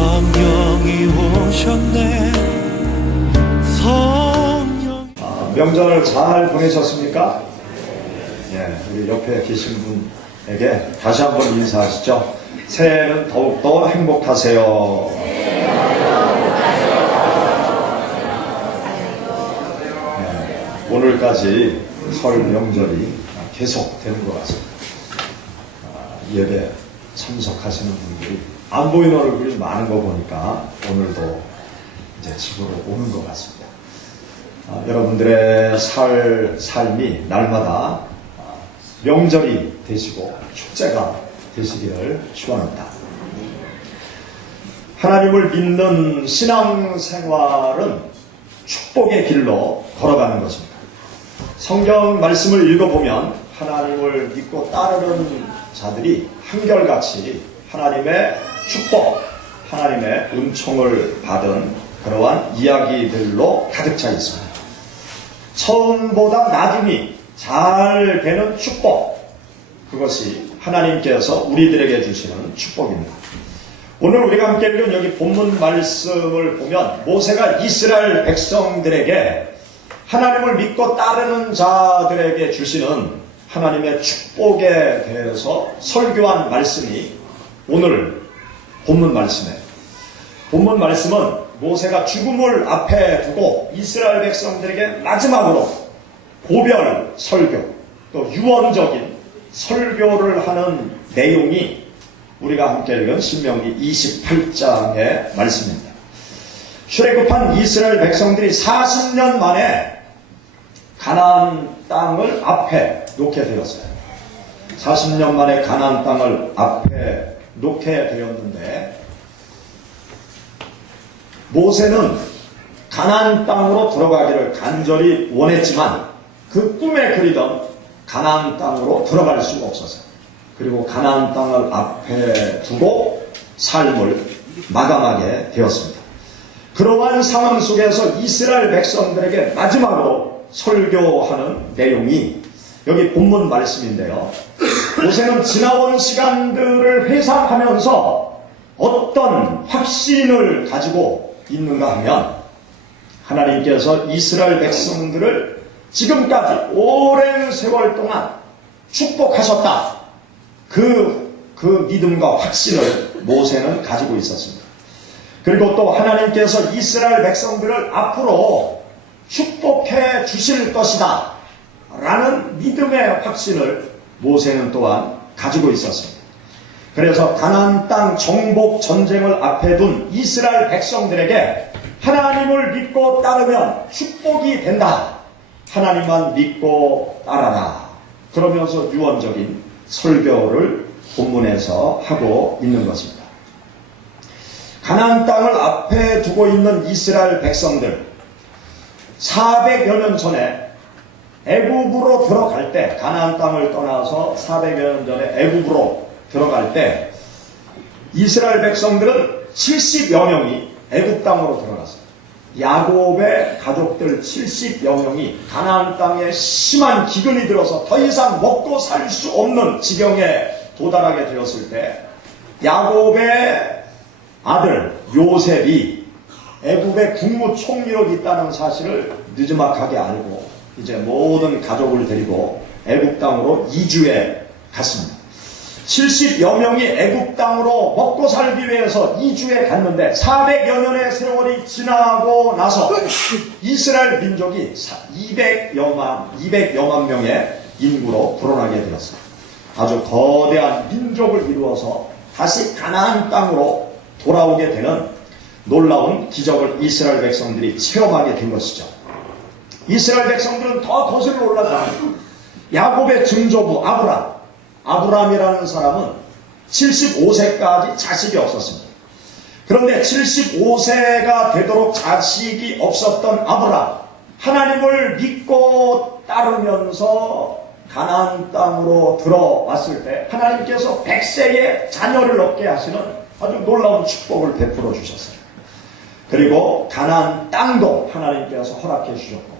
성령이 오셨네. 성령. 명절을 잘 보내셨습니까? 예, 우리 옆에 계신 분에게 다시 한번 인사하시죠. 새해는 더욱더 행복하세요. 예, 오늘까지 설 명절이 계속 되는 것 같습니다. 예배 참석하시는 분들이 안 보이는 얼굴이 많은 거 보니까 오늘도 이제 집으로 오는 것 같습니다. 여러분들의 삶이 날마다 명절이 되시고 축제가 되시기를 축원합니다. 하나님을 믿는 신앙생활은 축복의 길로 걸어가는 것입니다. 성경 말씀을 읽어보면 하나님을 믿고 따르는 자들이 한결같이 하나님의 축복, 하나님의 은총을 받은 그러한 이야기들로 가득 차 있습니다. 처음보다 나중이 잘 되는 축복, 그것이 하나님께서 우리들에게 주시는 축복입니다. 오늘 우리가 함께 읽은 여기 본문 말씀을 보면 모세가 이스라엘 백성들에게 하나님을 믿고 따르는 자들에게 주시는 하나님의 축복에 대해서 설교한 말씀이 오늘 본문 말씀이에요. 본문 말씀은 모세가 죽음을 앞에 두고 이스라엘 백성들에게 마지막으로 고별 설교, 또 유언적인 설교를 하는 내용이 우리가 함께 읽은 신명기 28장의 말씀입니다. 출애굽한 이스라엘 백성들이 40년 만에 가나안 땅을 앞에 놓게 되었어요. 40년 만에 가나안 땅을 앞에 놓게 되었는데 모세는 가나안 땅으로 들어가기를 간절히 원했지만 그 꿈에 그리던 가나안 땅으로 들어갈 수가 없었어요. 그리고 가나안 땅을 앞에 두고 삶을 마감하게 되었습니다. 그러한 상황 속에서 이스라엘 백성들에게 마지막으로 설교하는 내용이 여기 본문 말씀인데요. 모세는 지나온 시간들을 회상하면서 어떤 확신을 가지고 있는가 하면 하나님께서 이스라엘 백성들을 지금까지 오랜 세월 동안 축복하셨다. 그 믿음과 확신을 모세는 가지고 있었습니다. 그리고 또 하나님께서 이스라엘 백성들을 앞으로 축복해 주실 것이다 라는 믿음의 확신을 모세는 또한 가지고 있었습니다. 그래서 가나안 땅 정복 전쟁을 앞에 둔 이스라엘 백성들에게 하나님을 믿고 따르면 축복이 된다. 하나님만 믿고 따라라. 그러면서 유언적인 설교를 본문에서 하고 있는 것입니다. 가나안 땅을 앞에 두고 있는 이스라엘 백성들 400여 년 전에 애굽으로 들어갈 때 가나안 땅을 떠나서 400여 년 전에 애굽으로 들어갈 때 이스라엘 백성들은 70여 명이 애굽 땅으로 들어갔어요. 야곱의 가족들 70여 명이 가나안 땅에 심한 기근이 들어서 더 이상 먹고 살 수 없는 지경에 도달하게 되었을 때 야곱의 아들 요셉이 애굽의 국무총리로 있다는 사실을 느지막하게 알고 이제 모든 가족을 데리고 애굽 땅으로 이주해 갔습니다. 70여 명이 애굽 땅으로 먹고 살기 위해서 이주해 갔는데 400여 년의 세월이 지나고 나서 이스라엘 민족이 200여만 명의 인구로 불어나게 되었습니다. 아주 거대한 민족을 이루어서 다시 가나안 땅으로 돌아오게 되는 놀라운 기적을 이스라엘 백성들이 체험하게 된 것이죠. 이스라엘 백성들은 더 거슬러 올라가는 야곱의 증조부 아브람이라는 사람은 75세까지 자식이 없었습니다. 그런데 75세가 되도록 자식이 없었던 아브람, 하나님을 믿고 따르면서 가나안 땅으로 들어왔을 때 하나님께서 100세의 자녀를 얻게 하시는 아주 놀라운 축복을 베풀어 주셨어요. 그리고 가나안 땅도 하나님께서 허락해 주셨고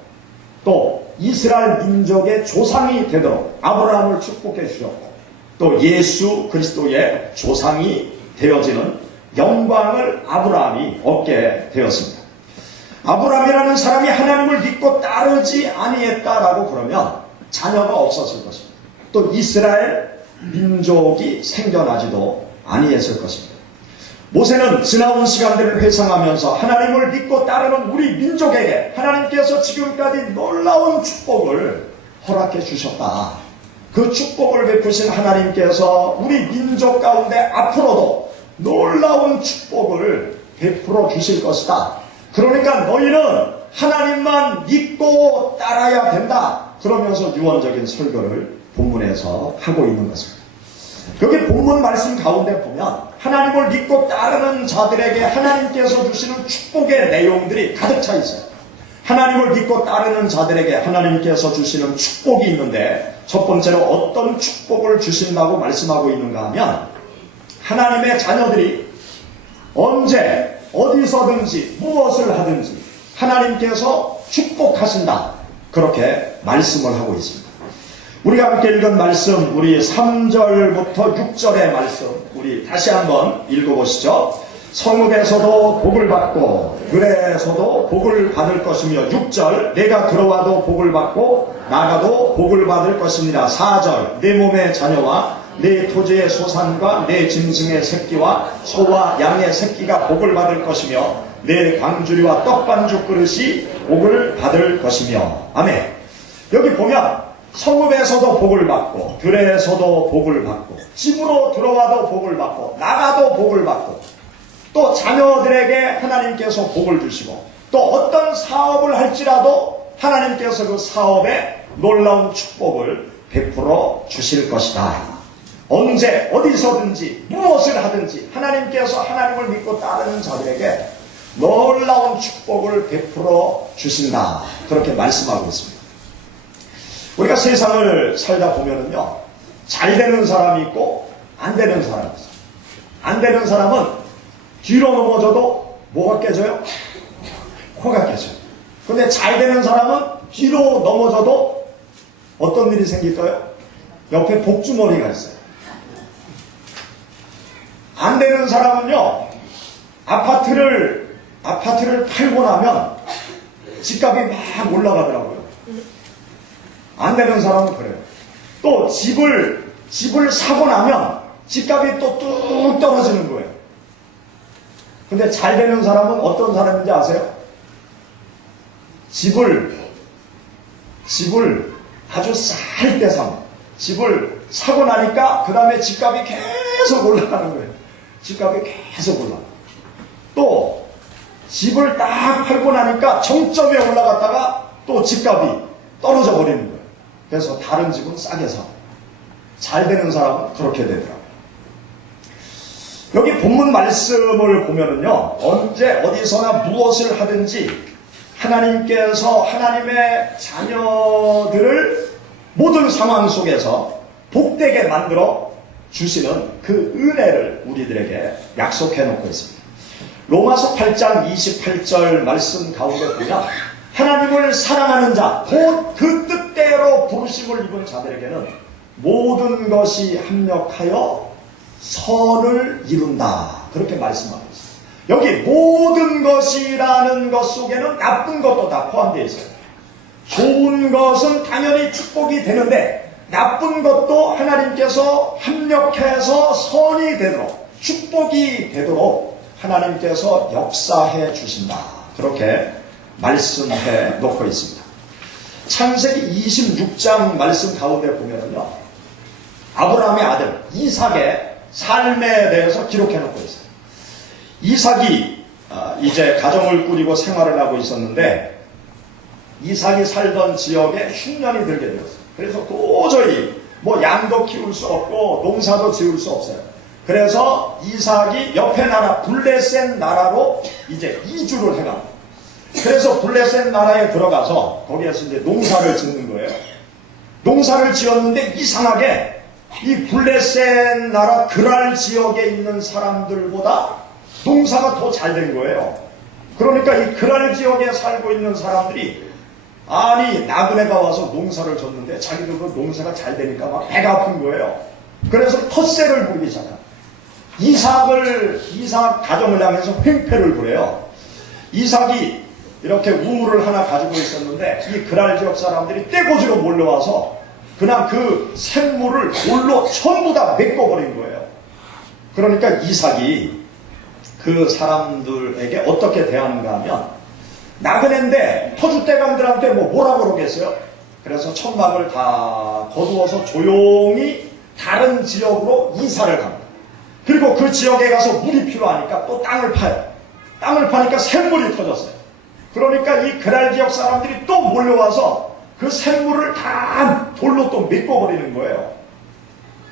또 이스라엘 민족의 조상이 되도록 아브라함을 축복해 주셨고 또 예수 그리스도의 조상이 되어지는 영광을 아브라함이 얻게 되었습니다. 아브라함이라는 사람이 하나님을 믿고 따르지 아니했다라고 그러면 자녀가 없었을 것입니다. 또 이스라엘 민족이 생겨나지도 아니했을 것입니다. 모세는 지나온 시간들을 회상하면서 하나님을 믿고 따르는 우리 민족에게 하나님께서 지금까지 놀라운 축복을 허락해 주셨다. 그 축복을 베푸신 하나님께서 우리 민족 가운데 앞으로도 놀라운 축복을 베풀어 주실 것이다. 그러니까 너희는 하나님만 믿고 따라야 된다. 그러면서 유언적인 설교를 본문에서 하고 있는 것입니다. 여기 본문 말씀 가운데 보면 하나님을 믿고 따르는 자들에게 하나님께서 주시는 축복의 내용들이 가득 차 있어요. 하나님을 믿고 따르는 자들에게 하나님께서 주시는 축복이 있는데 첫 번째로 어떤 축복을 주신다고 말씀하고 있는가 하면 하나님의 자녀들이 언제 어디서든지 무엇을 하든지 하나님께서 축복하신다. 그렇게 말씀을 하고 있습니다. 우리가 함께 읽은 말씀, 우리 3절부터 6절의 말씀, 우리 다시 한번 읽어보시죠. 성읍에서도 복을 받고 들에서도 복을 받을 것이며 6절 내가 들어와도 복을 받고 나가도 복을 받을 것입니다. 4절 내 몸의 자녀와 내 토지의 소산과 내 짐승의 새끼와 소와 양의 새끼가 복을 받을 것이며 내 광주리와 떡반죽 그릇이 복을 받을 것이며 아멘. 여기 보면 성읍에서도 복을 받고 들에서도 복을 받고 집으로 들어와도 복을 받고 나가도 복을 받고 또 자녀들에게 하나님께서 복을 주시고 또 어떤 사업을 할지라도 하나님께서 그 사업에 놀라운 축복을 베풀어 주실 것이다. 언제 어디서든지 무엇을 하든지 하나님께서 하나님을 믿고 따르는 자들에게 놀라운 축복을 베풀어 주신다. 그렇게 말씀하고 있습니다. 우리가 세상을 살다 보면은요, 잘 되는 사람이 있고 안 되는 사람이 있어요. 안 되는 사람은 뒤로 넘어져도 뭐가 깨져요? 코가 깨져요. 근데 잘 되는 사람은 뒤로 넘어져도 어떤 일이 생길까요? 옆에 복주머니가 있어요. 안 되는 사람은요, 아파트를 팔고 나면 집값이 막 올라가더라고요. 안 되는 사람은 그래요. 또 집을 사고 나면 집값이 또 뚝 떨어지는 거예요. 근데 잘 되는 사람은 어떤 사람인지 아세요? 집을 아주 쌀 때 삽니다. 집을 사고 나니까 그 다음에 집값이 계속 올라가는 거예요. 집값이 계속 올라가. 또 집을 딱 팔고 나니까 정점에 올라갔다가 또 집값이 떨어져 버리는 거예요. 그래서 다른 집은 싸게 사. 잘 되는 사람은 그렇게 되더라고요. 여기 본문 말씀을 보면은요, 언제 어디서나 무엇을 하든지 하나님께서 하나님의 자녀들을 모든 상황 속에서 복되게 만들어 주시는 그 은혜를 우리들에게 약속해 놓고 있습니다. 로마서 8장 28절 말씀 가운데 보면 하나님을 사랑하는 자, 곧 그 뜻대로 부르심을 입은 자들에게는 모든 것이 합력하여 선을 이룬다. 그렇게 말씀하고 있습니다. 여기 모든 것이라는 것 속에는 나쁜 것도 다 포함되어 있어요. 좋은 것은 당연히 축복이 되는데 나쁜 것도 하나님께서 합력해서 선이 되도록 축복이 되도록 하나님께서 역사해 주신다. 그렇게 말씀해 놓고 있습니다. 창세기 26장 말씀 가운데 보면은요, 아브라함의 아들 이삭의 삶에 대해서 기록해 놓고 있어요. 이삭이 이제 가정을 꾸리고 생활을 하고 있었는데 이삭이 살던 지역에 흉년이 들게 되었어요. 그래서 도저히 뭐 양도 키울 수 없고 농사도 지을 수 없어요. 그래서 이삭이 옆에 나라 블레셋 나라로 이제 이주를 해갑니다. 그래서 블레셋 나라에 들어가서 거기에서 이제 농사를 짓는 거예요. 농사를 지었는데 이상하게 이 블레셋 나라 그랄 지역에 있는 사람들보다 농사가 더 잘 된 거예요. 그러니까 이 그랄 지역에 살고 있는 사람들이 아니 나그네가 와서 농사를 졌는데 자기들도 농사가 잘 되니까 막 배가 아픈 거예요. 그래서 텃세를 부리기 시작합니다. 이삭 가정을 향해서 횡패를 부려요. 이삭이 이렇게 우물을 하나 가지고 있었는데 이 그랄 지역 사람들이 떼거지로 몰려와서 그냥 그 샘물을 돌로 전부 다 메꿔버린 거예요. 그러니까 이삭이 그 사람들에게 어떻게 대하는가 하면, 나그네인데 터줏대감들한테 뭐라 그러겠어요? 그래서 천막을 다 거두어서 조용히 다른 지역으로 이사를 갑니다. 그리고 그 지역에 가서 물이 필요하니까 또 땅을 파요. 땅을 파니까 샘물이 터졌어요. 그러니까 이 그랄 지역 사람들이 또 몰려와서 그 샘물을 다 돌로 또 메꿔버리는 거예요.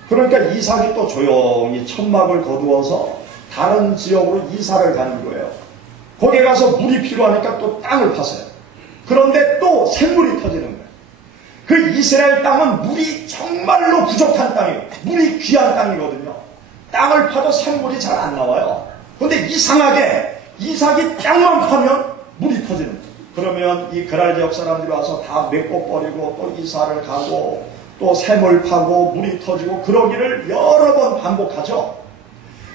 그러니까 이삭이 또 조용히 천막을 거두어서 다른 지역으로 이사를 가는 거예요. 거기에 가서 물이 필요하니까 또 땅을 팠어요. 그런데 또 샘물이 터지는 거예요. 그 이스라엘 땅은 물이 정말로 부족한 땅이에요. 물이 귀한 땅이거든요. 땅을 파도 샘물이 잘 안 나와요. 그런데 이상하게 이삭이 땅만 파면 물이 터지는 거예요. 그러면 이 그랄 지역 사람들이 와서 다 메꿔버리고 또 이사를 가고 또 샘을 파고 물이 터지고 그러기를 여러 번 반복하죠.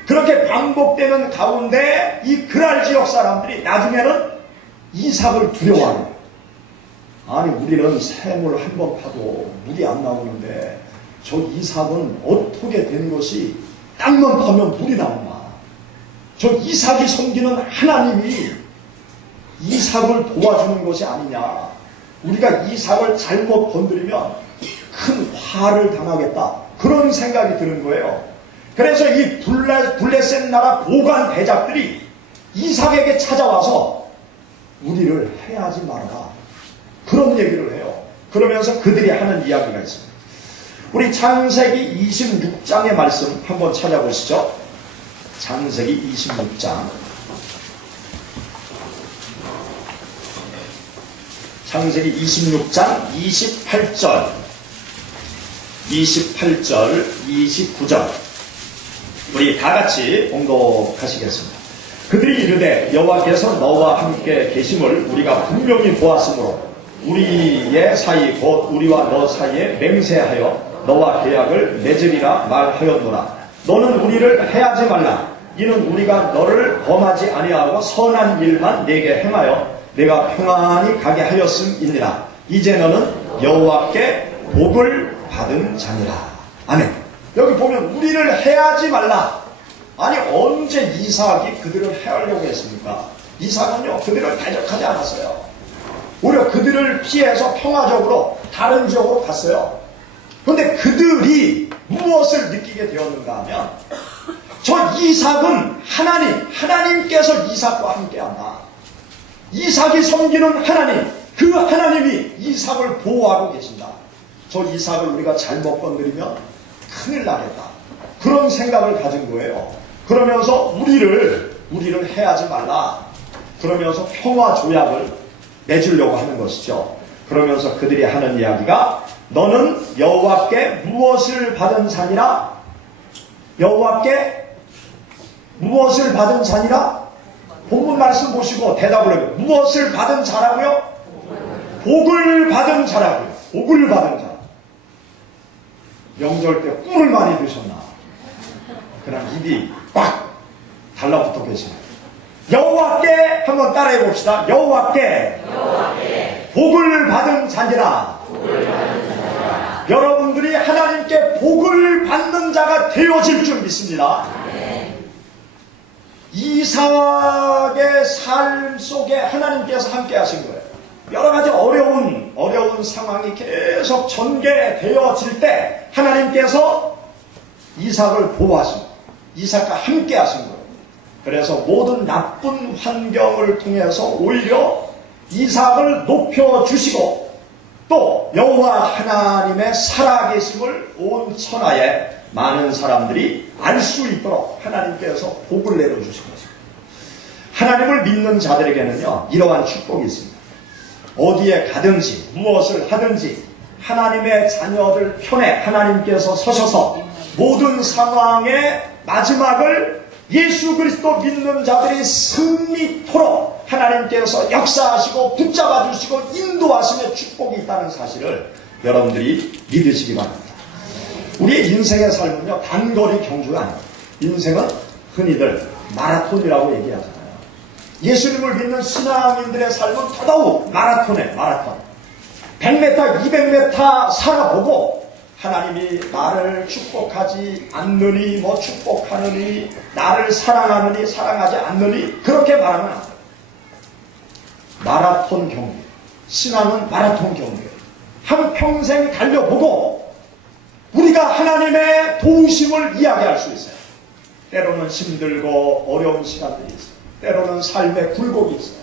그렇게 반복되는 가운데 이 그랄 지역 사람들이 나중에는 이삭을 두려워하는 거예요. 아니, 우리는 샘을 한 번 파도 물이 안 나오는데 저 이삭은 어떻게 된 것이 땅만 파면 물이 나오나? 저 이삭이 섬기는 하나님이 이삭을 도와주는 것이 아니냐? 우리가 이삭을 잘못 건드리면 큰 화를 당하겠다. 그런 생각이 드는 거예요. 그래서 이 블레셋 나라 보관 대작들이 이삭에게 찾아와서 우리를 해하지 말아라. 그런 얘기를 해요. 그러면서 그들이 하는 이야기가 있습니다. 우리 창세기 26장의 말씀 한번 찾아보시죠. 창세기 26장. 창세기 26장 28절, 29절. 우리 다같이 봉독하시겠습니다. 그들이 이르되 여호와께서 너와 함께 계심을 우리가 분명히 보았으므로 우리의 사이 곧 우리와 너 사이에 맹세하여 너와 계약을 맺으리라 말하였노라. 너는 우리를 해하지 말라. 이는 우리가 너를 범하지 아니하고 선한 일만 내게 행하여 내가 평안히 가게 하였음이니라. 이제 너는 여호와께 복을 받은 자니라. 아멘. 여기 보면 우리를 해하지 말라. 아니, 언제 이삭이 그들을 해하려고 했습니까? 이삭은요, 그들을 대적하지 않았어요. 오히려 그들을 피해서 평화적으로 다른 지역으로 갔어요. 그런데 그들이 무엇을 느끼게 되었는가 하면, 저 이삭은 하나님께서 이삭과 함께한다. 이삭이 섬기는 하나님, 그 하나님이 이삭을 보호하고 계신다. 저 이삭을 우리가 잘못 건드리면 큰일 나겠다. 그런 생각을 가진 거예요. 그러면서 우리를 해하지 말라. 그러면서 평화 조약을 맺으려고 하는 것이죠. 그러면서 그들이 하는 이야기가, 너는 여호와께 무엇을 받은 자니라? 여호와께 무엇을 받은 자니라? 본문 말씀 보시고 대답을 해요. 무엇을 받은 자라고요? 복을 받은 자라고요. 복을 받은 자. 명절 때 꿀을 많이 드셨나? 그냥 입이 꽉 달라붙어 계시나요? 여호와께 한번 따라해 봅시다. 여호와께 복을 받은 자니라. 여러분들이 하나님께 복을 받는 자가 되어질 줄 믿습니다. 이삭의 삶 속에 하나님께서 함께 하신 거예요. 여러 가지 어려운 상황이 계속 전개되어질 때 하나님께서 이삭을 보호하신 거예요. 이삭과 함께 하신 거예요. 그래서 모든 나쁜 환경을 통해서 오히려 이삭을 높여주시고 또 여호와 하나님의 살아계심을 온 천하에 많은 사람들이 알 수 있도록 하나님께서 복을 내려주신 것입니다. 하나님을 믿는 자들에게는요, 이러한 축복이 있습니다. 어디에 가든지 무엇을 하든지 하나님의 자녀들 편에 하나님께서 서셔서 모든 상황의 마지막을 예수 그리스도 믿는 자들이 승리토록 하나님께서 역사하시고 붙잡아 주시고 인도하심의 축복이 있다는 사실을 여러분들이 믿으시기 바랍니다. 우리의 인생의 삶은요, 단거리 경주가 아닙니다. 인생은 흔히들 마라톤이라고 얘기하잖아요. 예수님을 믿는 신앙인들의 삶은 더더욱 마라톤에 마라톤. 100m, 200m 살아보고 하나님이 나를 축복하지 않느니 뭐 축복하느니 나를 사랑하느니 사랑하지 않느니 그렇게 말하면 안 돼요. 마라톤 경기. 신앙은 마라톤 경기. 한평생 달려보고 우리가 하나님의 도우심을 이야기할 수 있어요. 때로는 힘들고 어려운 시간들이 있어요. 때로는 삶의 굴곡이 있어요.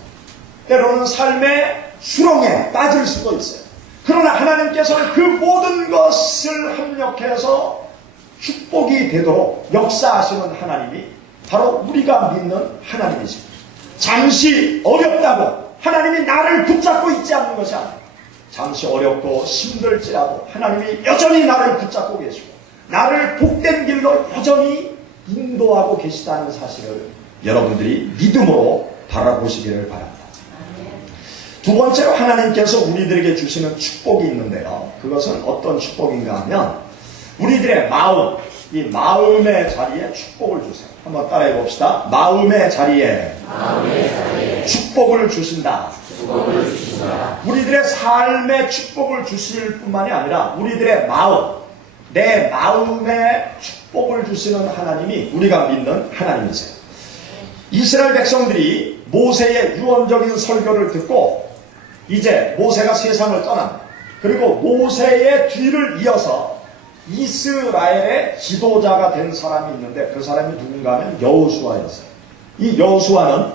때로는 삶의 수렁에 빠질 수도 있어요. 그러나 하나님께서는 그 모든 것을 합력해서 축복이 되도록 역사하시는 하나님이 바로 우리가 믿는 하나님이십니다. 잠시 어렵다고 하나님이 나를 붙잡고 있지 않는 것이 아니에요. 잠시 어렵고 힘들지라도 하나님이 여전히 나를 붙잡고 계시고 나를 복된 길로 여전히 인도하고 계시다는 사실을 여러분들이 믿음으로 바라보시기를 바랍니다. 두 번째로 하나님께서 우리들에게 주시는 축복이 있는데요. 그것은 어떤 축복인가 하면 우리들의 마음, 이 마음의 자리에 축복을 주세요. 한번 따라해 봅시다. 마음의 자리에 축복을 주신다. 우리들의 삶에 축복을 주실 뿐만이 아니라 우리들의 마음, 내 마음에 축복을 주시는 하나님이 우리가 믿는 하나님이세요. 이스라엘 백성들이 모세의 유언적인 설교를 듣고 이제 모세가 세상을 떠납니다. 그리고 모세의 뒤를 이어서 이스라엘의 지도자가 된 사람이 있는데 그 사람이 누군가 하면 여호수아였어요. 이 여호수아는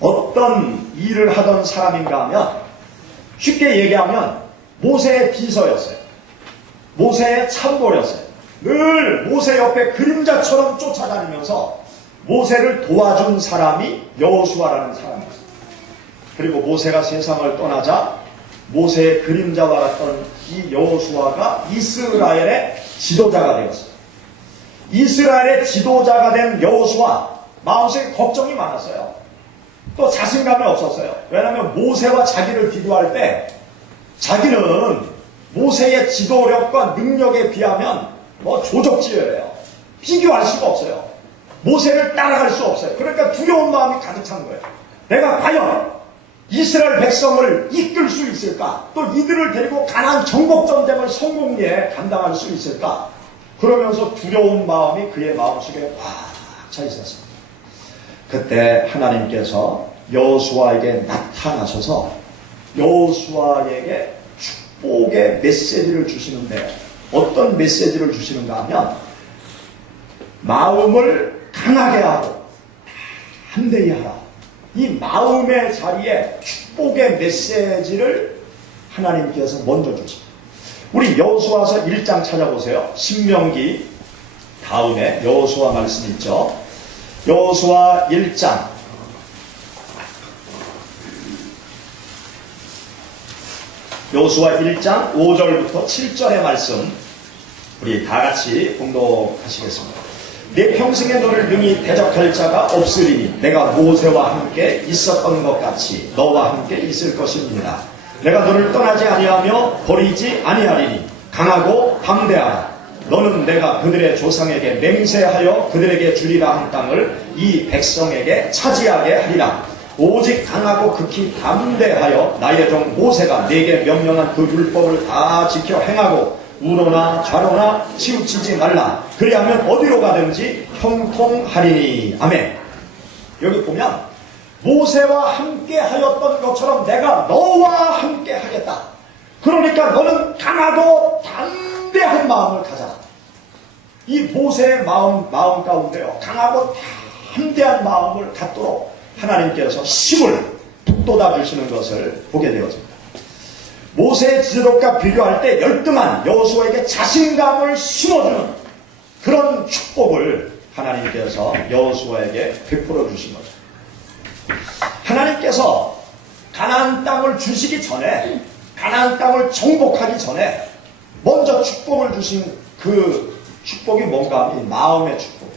어떤 일을 하던 사람인가 하면 쉽게 얘기하면 모세의 비서였어요. 모세의 참모였어요. 늘 모세 옆에 그림자처럼 쫓아다니면서 모세를 도와준 사람이 여호수아라는 사람이었어요. 그리고 모세가 세상을 떠나자 모세의 그림자와 같던 이 여호수아가 이스라엘의 지도자가 되었어요. 이스라엘의 지도자가 된 여호수아 마음속에 걱정이 많았어요. 또 자신감이 없었어요. 왜냐하면 모세와 자기를 비교할 때 자기는 모세의 지도력과 능력에 비하면 뭐 조적지어예요. 비교할 수가 없어요. 모세를 따라갈 수 없어요. 그러니까 두려운 마음이 가득 찬 거예요. 내가 과연 이스라엘 백성을 이끌 수 있을까? 또 이들을 데리고 가나안 정복 전쟁을 성공리에 감당할 수 있을까? 그러면서 두려운 마음이 그의 마음속에 꽉 차 있었습니다. 그때 하나님께서 여호수아에게 나타나셔서 여호수아에게 축복의 메시지를 주시는데 어떤 메시지를 주시는가 하면 마음을 강하게 하고 담대히 하라. 이 마음의 자리에 축복의 메시지를 하나님께서 먼저 주십니다. 우리 여호수아서 1장 찾아보세요. 신명기 다음에 여호수아 말씀 있죠. 여호수아 1장 여호수아 1장 5절부터 7절의 말씀 우리 다같이 봉독하시겠습니다. 내 평생에 너를 능히 대적할 자가 없으리니 내가 모세와 함께 있었던 것 같이 너와 함께 있을 것입니다. 내가 너를 떠나지 아니하며 버리지 아니하리니 강하고 담대하라. 너는 내가 그들의 조상에게 맹세하여 그들에게 주리라 한 땅을 이 백성에게 차지하게 하리라. 오직 강하고 극히 담대하여 나의 종 모세가 내게 명령한 그 율법을 다 지켜 행하고 우로나 좌로나 치우치지 말라. 그리하면 어디로 가든지 형통하리니. 아멘. 여기 보면 모세와 함께 하였던 것처럼 내가 너와 함께 하겠다. 그러니까 너는 강하고 담대한 마음을 가져라. 이 모세의 마음 가운데요 강하고 담대한 마음을 갖도록 하나님께서 힘을 북돋아 주시는 것을 보게 되었습니다. 모세의 지도력과 비교할 때 열등한 여호수아에게 자신감을 심어주는 그런 축복을 하나님께서 여호수아에게 베풀어 주신 거죠. 하나님께서 가나안 땅을 주시기 전에 가나안 땅을 정복하기 전에 먼저 축복을 주신 그 축복이 뭔가 하면 마음의 축복.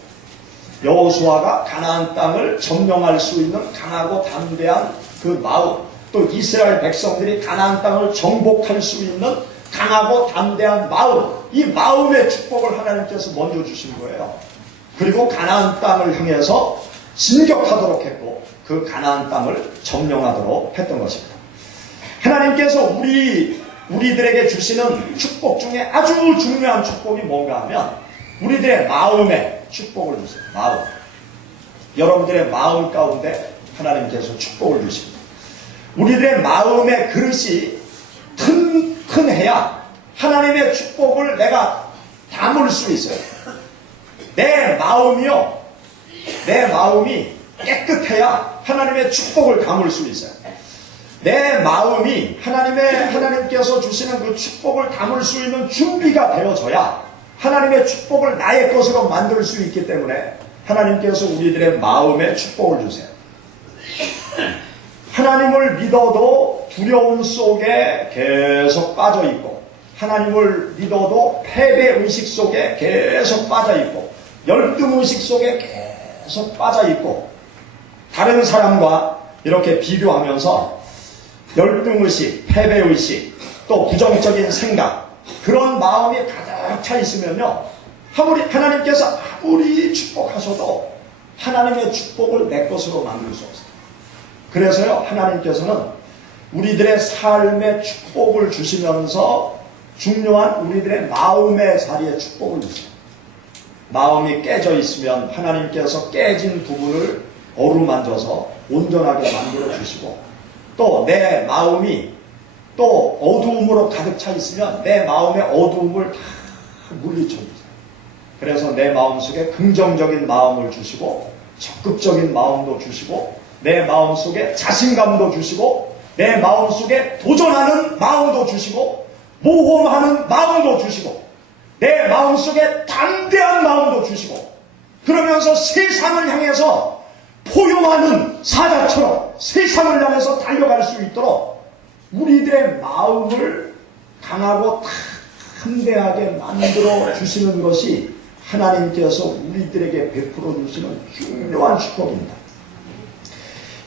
여호수아가 가나안 땅을 점령할 수 있는 강하고 담대한 그 마음, 또 이스라엘 백성들이 가나안 땅을 정복할 수 있는 강하고 담대한 마음, 이 마음의 축복을 하나님께서 먼저 주신 거예요. 그리고 가나안 땅을 향해서 진격하도록 했고 그 가나안 땅을 점령하도록 했던 것입니다. 하나님께서 우리들에게 주시는 축복 중에 아주 중요한 축복이 뭔가 하면 우리들의 마음에 축복을 주세요. 마음. 여러분들의 마음 가운데 하나님께서 축복을 주십니다. 우리들의 마음의 그릇이 튼튼해야 하나님의 축복을 내가 담을 수 있어요. 내 마음이요. 내 마음이 깨끗해야 하나님의 축복을 담을 수 있어요. 내 마음이 하나님께서 주시는 그 축복을 담을 수 있는 준비가 되어져야 하나님의 축복을 나의 것으로 만들 수 있기 때문에 하나님께서 우리들의 마음에 축복을 주세요. 하나님을 믿어도 두려움 속에 계속 빠져있고 하나님을 믿어도 패배의식 속에 계속 빠져있고 열등의식 속에 계속 빠져있고 다른 사람과 이렇게 비교하면서 열등의식, 패배의식, 또 부정적인 생각 그런 마음이 가득 차 있으면요 하나님께서 아무리 축복하셔도 하나님의 축복을 내 것으로 만들 수 없어요. 그래서요 하나님께서는 우리들의 삶의 축복을 주시면서 중요한 우리들의 마음의 자리에 축복을 주세요. 마음이 깨져 있으면 하나님께서 깨진 부분을 어루만져서 온전하게 만들어 주시고 또 내 마음이 또 어두움으로 가득 차 있으면 내 마음의 어두움을 다 물리쳐 주세요. 그래서 내 마음속에 긍정적인 마음을 주시고 적극적인 마음도 주시고 내 마음속에 자신감도 주시고 내 마음속에 도전하는 마음도 주시고 모험하는 마음도 주시고 내 마음속에 담대한 마음도 주시고 그러면서 세상을 향해서 포용하는 사자처럼 세상을 향해서 달려갈 수 있도록 우리들의 마음을 강하고 담대하게 만들어 주시는 것이 하나님께서 우리들에게 베풀어 주시는 중요한 축복입니다.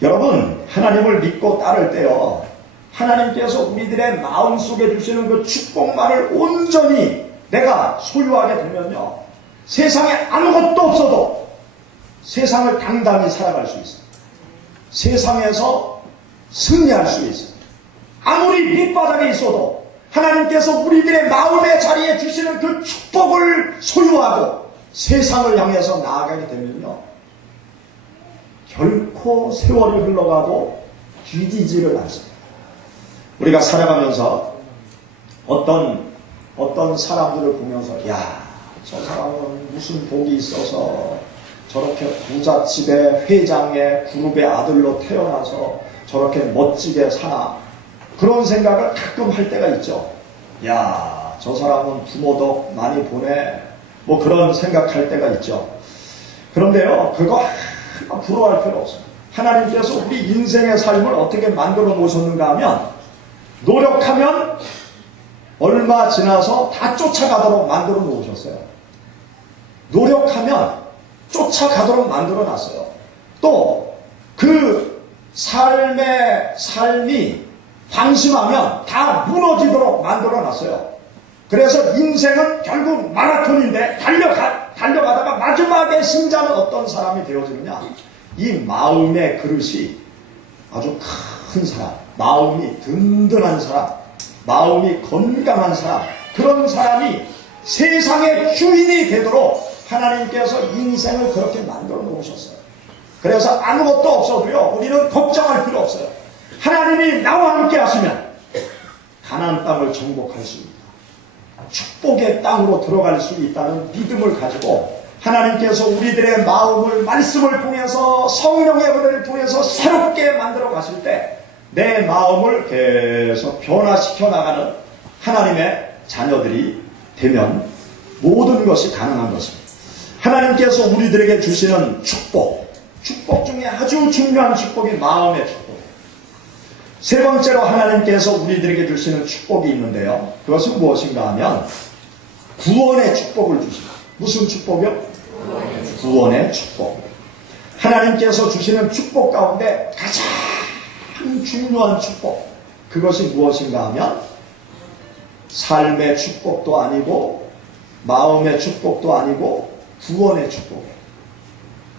여러분 하나님을 믿고 따를 때요 하나님께서 우리들의 마음속에 주시는 그 축복만을 온전히 내가 소유하게 되면요 세상에 아무것도 없어도 세상을 당당히 살아갈 수 있어요. 세상에서 승리할 수 있어요. 아무리 밑바닥에 있어도 하나님께서 우리들의 마음의 자리에 주시는 그 축복을 소유하고 세상을 향해서 나아가게 되면요 결코 세월이 흘러가도 뒤지지를 않습니다. 우리가 살아가면서 어떤 사람들을 보면서 야, 저 사람은 무슨 복이 있어서 저렇게 부잣집의 회장의 그룹의 아들로 태어나서 저렇게 멋지게 사나 그런 생각을 가끔 할 때가 있죠. 야, 저 사람은 부모도 많이 보내 뭐 그런 생각할 때가 있죠. 그런데요 그거 부러워할 필요 없어요. 하나님께서 우리 인생의 삶을 어떻게 만들어 놓으셨는가 하면 노력하면 얼마 지나서 다 쫓아가도록 만들어 놓으셨어요. 노력하면 쫓아가도록 만들어 놨어요. 또 그 삶이 방심하면 다 무너지도록 만들어 놨어요. 그래서 인생은 결국 마라톤인데 달려가다가 마지막에 승자는 어떤 사람이 되어지느냐 이 마음의 그릇이 아주 큰 사람, 마음이 든든한 사람, 마음이 건강한 사람 그런 사람이 세상의 주인이 되도록 하나님께서 인생을 그렇게 만들어 놓으셨어요. 그래서 아무것도 없어도요 우리는 걱정할 필요 없어요. 하나님이 나와 함께 하시면 가나안 땅을 정복할 수 있다. 축복의 땅으로 들어갈 수 있다는 믿음을 가지고 하나님께서 우리들의 마음을 말씀을 통해서 성령의 은혜를 통해서 새롭게 만들어 가실 때 내 마음을 계속 변화시켜 나가는 하나님의 자녀들이 되면 모든 것이 가능한 것입니다. 하나님께서 우리들에게 주시는 축복 중에 아주 중요한 축복이 마음의 축복. 세 번째로 하나님께서 우리들에게 주시는 축복이 있는데요. 그것은 무엇인가 하면 구원의 축복을 주십니다. 무슨 축복이요? 구원의 축복. 하나님께서 주시는 축복 가운데 가장 중요한 축복. 그것이 무엇인가 하면 삶의 축복도 아니고 마음의 축복도 아니고 구원의 축복이에요.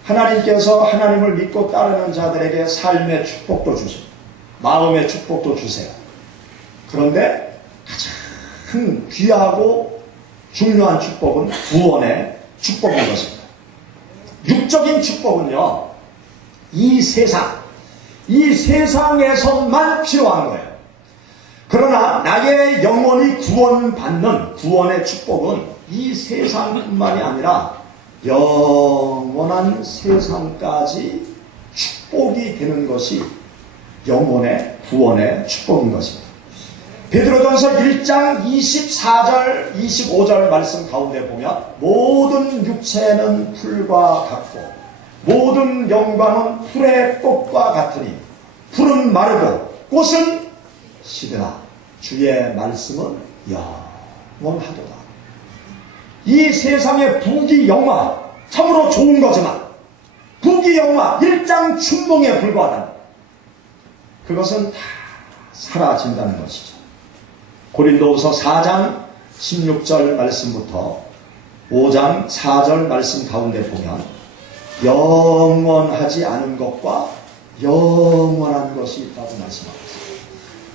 하나님께서 하나님을 믿고 따르는 자들에게 삶의 축복도 주십니다. 마음의 축복도 주세요. 그런데 가장 귀하고 중요한 축복은 구원의 축복인 것입니다. 육적인 축복은요, 이 세상에서만 필요한 거예요. 그러나 나의 영혼이 구원받는 구원의 축복은 이 세상뿐만이 아니라 영원한 세상까지 축복이 되는 것이 영혼의 구원의 축복인 것입니다. 베드로전서 1장 24절 25절 말씀 가운데 보면 모든 육체는 풀과 같고 모든 영광은 풀의 꽃과 같으니 풀은 마르고 꽃은 시드라 주의 말씀은 영원하도다. 이 세상의 부귀영화 참으로 좋은 거지만 부귀영화 일장춘몽에 불과하다. 그것은 다 사라진다는 것이죠. 고린도후서 4장 16절 말씀부터 5장 4절 말씀 가운데 보면 영원하지 않은 것과 영원한 것이 있다고 말씀하고 있습니다.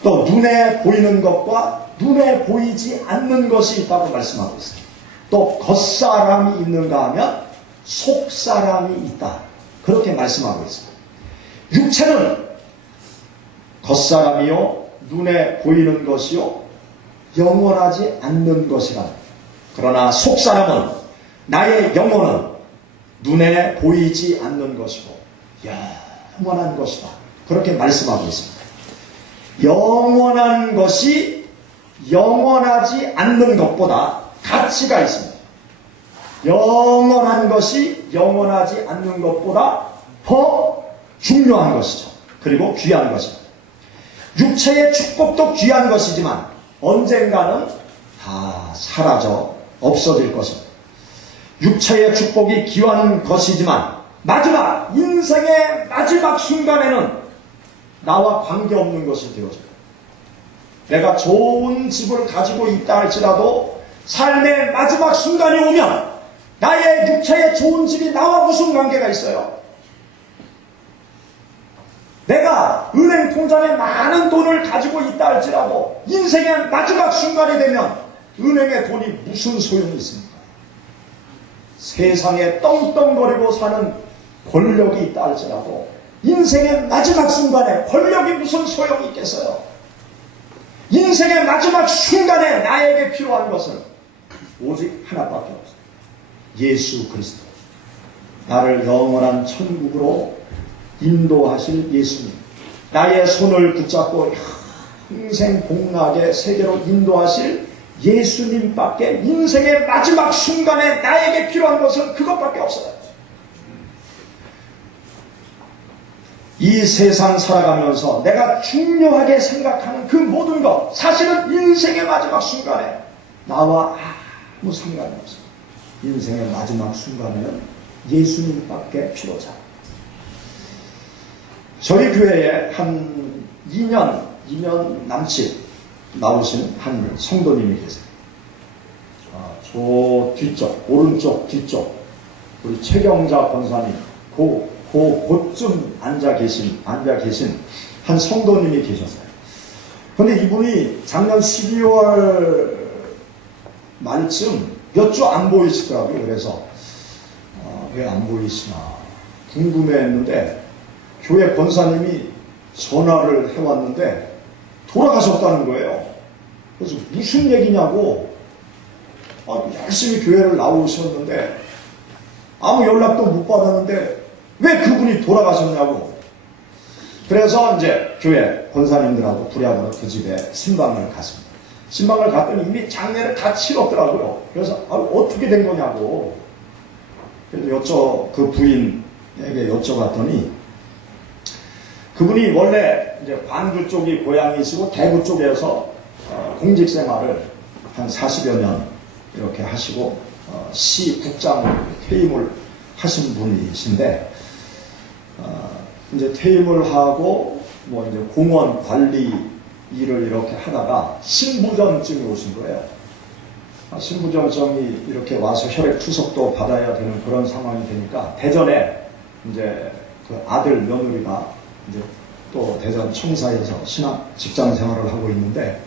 또 눈에 보이는 것과 눈에 보이지 않는 것이 있다고 말씀하고 있습니다. 또 겉사람이 있는가 하면 속사람이 있다. 그렇게 말씀하고 있습니다. 육체는 겉사람이요 눈에 보이는 것이요 영원하지 않는 것이라. 그러나 속사람은 나의 영혼은 눈에 보이지 않는 것이고 영원한 것이다. 그렇게 말씀하고 있습니다. 영원한 것이 영원하지 않는 것보다 가치가 있습니다. 영원한 것이 영원하지 않는 것보다 더 중요한 것이죠. 그리고 귀한 것입니다. 육체의 축복도 귀한 것이지만 언젠가는 다 사라져 없어질 것입니다. 육체의 축복이 귀한 것이지만 인생의 마지막 순간에는 나와 관계없는 것이 되어져요. 내가 좋은 집을 가지고 있다 할지라도 삶의 마지막 순간이 오면 나의 육체의 좋은 집이 나와 무슨 관계가 있어요? 내가 은행 통장에 많은 돈을 가지고 있다 할지라도 인생의 마지막 순간이 되면 은행의 돈이 무슨 소용이 있습니까? 세상에 떵떵거리고 사는 권력이 있다 할지라도 인생의 마지막 순간에 권력이 무슨 소용이 있겠어요? 인생의 마지막 순간에 나에게 필요한 것은 오직 하나밖에 없어요. 예수 그리스도. 나를 영원한 천국으로 인도하실 예수님. 나의 손을 붙잡고 평생 복락의 세계로 인도하실 예수님밖에 인생의 마지막 순간에 나에게 필요한 것은 그것밖에 없어요. 이 세상 살아가면서 내가 중요하게 생각하는 그 모든 것, 사실은 인생의 마지막 순간에 나와 아무 상관이 없어요. 인생의 마지막 순간에는 예수님밖에 필요자. 저희 교회에 한 2년 남짓 나오신 한 성도님이 계세요. 저 뒤쪽, 오른쪽 뒤쪽, 우리 최경자 권사님, 그쯤 앉아 계신 한 성도님이 계셨어요. 근데 이분이 작년 12월 말쯤 몇 주 안 보이시더라고요. 그래서 왜 안 보이시나 궁금해했는데 교회 권사님이 전화를 해왔는데 돌아가셨다는 거예요. 그래서 무슨 얘기냐고 열심히 교회를 나오셨는데 아무 연락도 못 받았는데 왜 그분이 돌아가셨냐고. 그래서 이제 교회 권사님들하고 부랴부랴 그 집에 신방을 갔습니다. 신방을 갔더니 이미 장례를 다 치렀더라고요. 그래서 어떻게 된 거냐고. 그래서 그 부인에게 여쭤봤더니 그분이 원래 이제 광주 쪽이 고향이시고 대구 쪽에서 공직 생활을 한 40여 년 이렇게 하시고 시 국장으로 퇴임을 하신 분이신데 이제 퇴임을 하고 뭐 이제 공원 관리 일을 이렇게 하다가 신부전증이 오신 거예요. 신부전증이 이렇게 와서 혈액 투석도 받아야 되는 그런 상황이 되니까 대전에 이제 그 아들 며느리가 이제 또 대전 청사에서 신학 직장 생활을 하고 있는데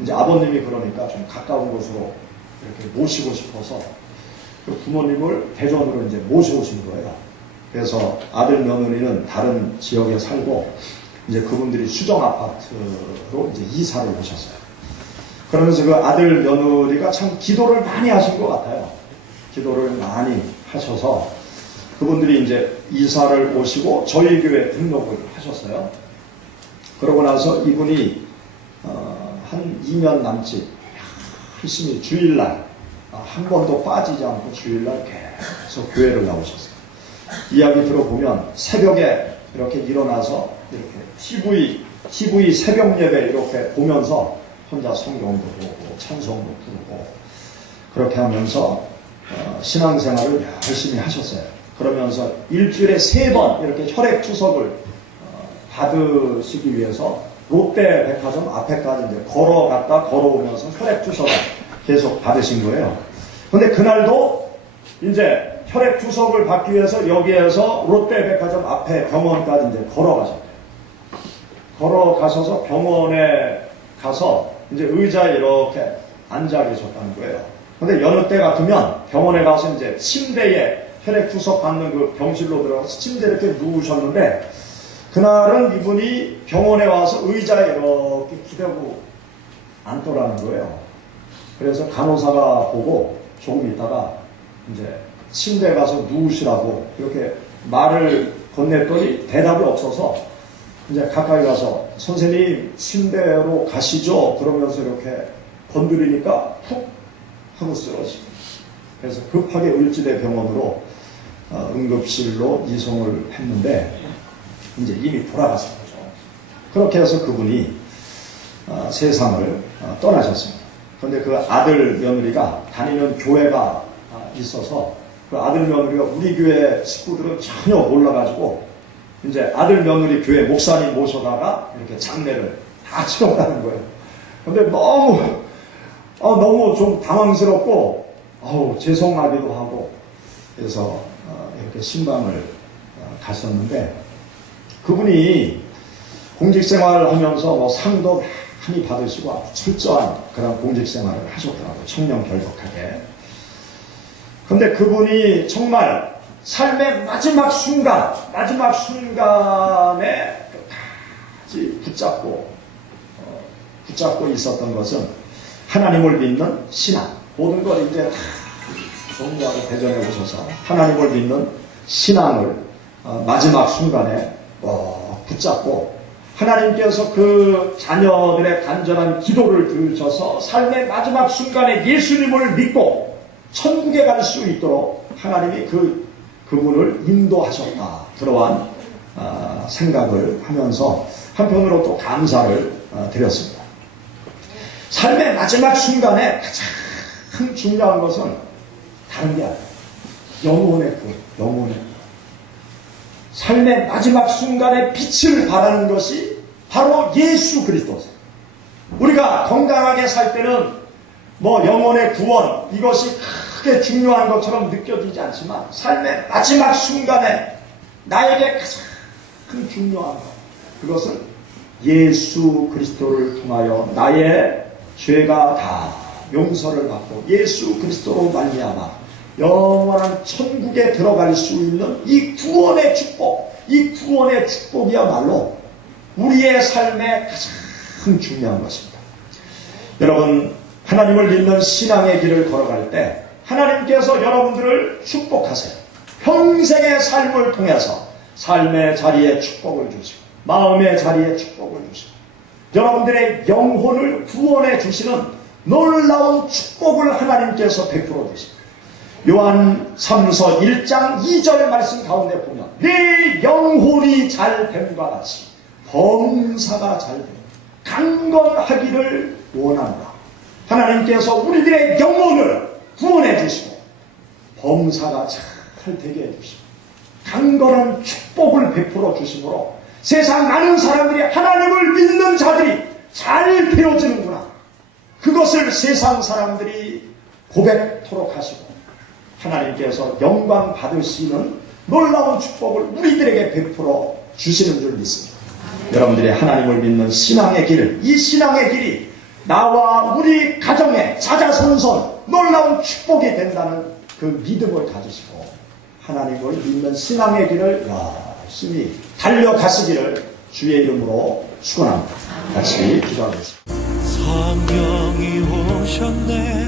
이제 아버님이 그러니까 좀 가까운 곳으로 이렇게 모시고 싶어서 그 부모님을 대전으로 이제 모셔오신 거예요. 그래서 아들 며느리는 다른 지역에 살고 이제 그분들이 수정 아파트로 이제 이사를 오셨어요. 그러면서 그 아들 며느리가 참 기도를 많이 하신 것 같아요. 기도를 많이 하셔서 그분들이 이제 이사를 오시고 저희 교회에 등록을 하셨어요. 그러고 나서 이분이 한 2년 남짓 열심히 주일날 한 번도 빠지지 않고 주일날 계속 교회를 나오셨어요. 이야기 들어보면 새벽에 이렇게 일어나서 이렇게 TV 새벽 예배 이렇게 보면서 혼자 성경도 보고 찬송도 부르고 그렇게 하면서 신앙생활을 열심히 하셨어요. 그러면서 일주일에 3번 이렇게 혈액 투석을 받으시기 위해서 롯데백화점 앞에까지 이제 걸어갔다 걸어오면서 혈액 투석을 계속 받으신 거예요. 근데 그날도 이제 혈액 투석을 받기 위해서 여기에서 롯데백화점 앞에 병원까지 이제 걸어가셨대요. 걸어가셔서 병원에 가서 이제 의자에 이렇게 앉아 계셨다는 거예요. 근데 여느 때 같으면 병원에 가서 이제 침대에 혈액 투석 받는 그 병실로 들어가서 침대에 이렇게 누우셨는데 그날은 이분이 병원에 와서 의자에 이렇게 기대고 앉더라는 거예요. 그래서 간호사가 보고 조금 있다가 이제 침대에 가서 누우시라고 이렇게 말을 건넸더니 대답이 없어서 이제 가까이 가서 선생님 침대로 가시죠. 그러면서 이렇게 건드리니까 푹 하고 쓰러지고 그래서 급하게 을지대 병원으로 응급실로 이송을 했는데 이제 이미 돌아가신 거죠. 그렇게 해서 그분이 세상을 떠나셨습니다. 그런데 그 아들 며느리가 다니는 교회가 있어서 그 아들 며느리가 우리 교회 식구들은 전혀 몰라가지고 이제 아들 며느리 교회 목사님 모셔다가 이렇게 장례를 다 치러가는 거예요. 근데 너무 좀 당황스럽고 죄송하기도 하고 그래서 이렇게 신방을 갔었는데 그분이 공직생활을 하면서 뭐 상도 많이 받으시고 아주 철저한 그런 공직생활을 하셨더라고요. 청렴결벽하게. 근데 그분이 정말 삶의 마지막 순간에 끝까지 붙잡고 있었던 것은 하나님을 믿는 신앙. 모든 걸 이제 다 정리하고 대전에 오셔서 하나님을 믿는 신앙을 마지막 순간에 붙잡고 하나님께서 그 자녀들의 간절한 기도를 들으셔서 삶의 마지막 순간에 예수님을 믿고 천국에 갈 수 있도록 하나님이 그분을 인도하셨다. 그러한 생각을 하면서 한편으로 또 감사를 드렸습니다. 삶의 마지막 순간에 가장 중요한 것은 다른 게 아니에요. 영혼의 삶의 마지막 순간에 빛을 발하는 것이 바로 예수 그리스도세요. 우리가 건강하게 살 때는 뭐 영혼의 구원 이것이 크게 중요한 것처럼 느껴지지 않지만 삶의 마지막 순간에 나에게 가장 중요한 것 그것은 예수 그리스도를 통하여 나의 죄가 다 용서를 받고 예수 그리스도로 말미암아 영원한 천국에 들어갈 수 있는 이 구원의 축복, 이 구원의 축복이야말로 우리의 삶에 가장 중요한 것입니다. 여러분, 하나님을 믿는 신앙의 길을 걸어갈 때 하나님께서 여러분들을 축복하세요. 평생의 삶을 통해서 삶의 자리에 축복을 주시고 마음의 자리에 축복을 주시고 여러분들의 영혼을 구원해 주시는 놀라운 축복을 하나님께서 베풀어 주십니다. 요한 3서 1장 2절 말씀 가운데 보면 내 영혼이 잘 됨과 같이 범사가 잘 됨, 강건하기를 원한다. 하나님께서 우리들의 영혼을 구원해 주시고 범사가 잘 되게 해주시고 강건한 축복을 베풀어 주심으로 세상 많은 사람들이 하나님을 믿는 자들이 잘 되어지는구나. 그것을 세상 사람들이 고백토록 하시고 하나님께서 영광 받으시는 놀라운 축복을 우리들에게 베풀어 주시는 줄 믿습니다. 여러분들이 하나님을 믿는 신앙의 길, 이 신앙의 길이 나와 우리 가정의 자자손손 놀라운 축복이 된다는 그 믿음을 가지시고 하나님을 믿는 신앙의 길을 열심히 달려가시기를 주의 이름으로 축원합니다. 같이 기도하겠습니다. 성령이 오셨네.